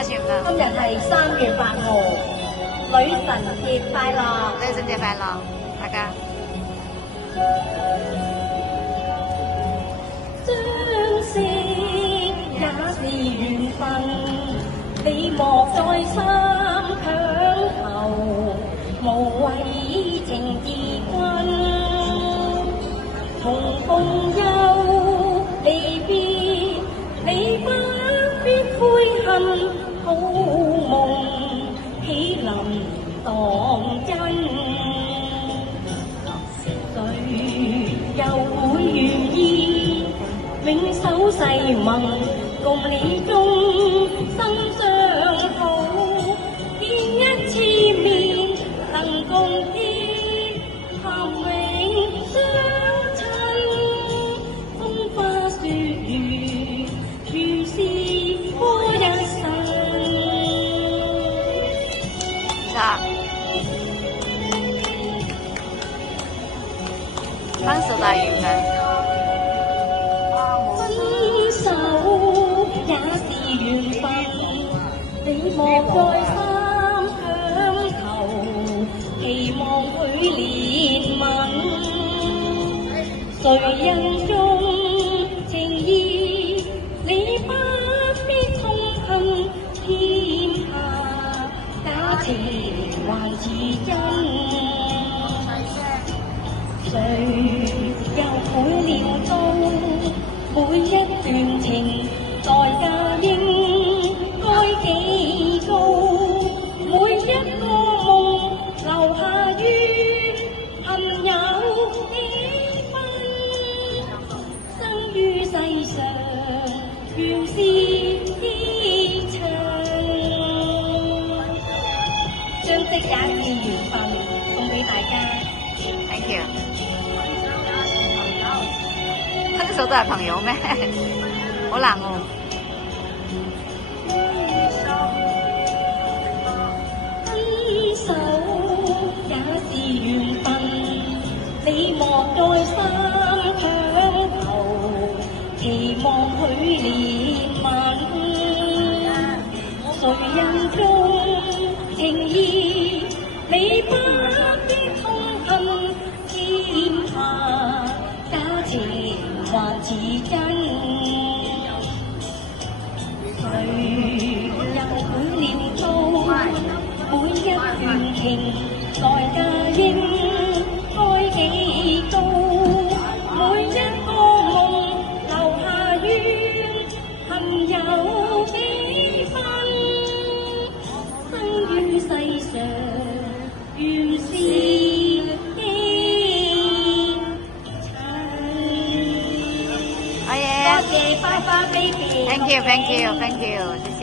價錢啦。今日係3月8號，女神節快樂！女神節快樂，大家。相識也是緣分，你莫再三強求，無謂情自困。重逢又離別，你不必悔恨，好夢豈能當真？誰又會願意永守誓盟，共你終生相好？見一次面，能共結合永相親。風花雪月，原是過一生。分手大緣分。分手也是緣分，你莫再三強求，期望許憐憫。誰人重情義，你不必痛恨天下，假情還似真。誰又會料到每一段情代價應該幾高？每一個夢留下於恨有幾分？生於世上原是天長，相識也是緣分，送俾大家。Thank you。分手都係朋友咩？好難喎。分手也是緣分，你莫再三強求，期望許憐憫。誰人重情義，你不必痛恨天下，假情還似真。誰又會料到每一段情代價應該幾高？每一個夢留下於恨有幾分？生於世上原是天長。多謝爸爸 baby。 Thank you， 謝謝。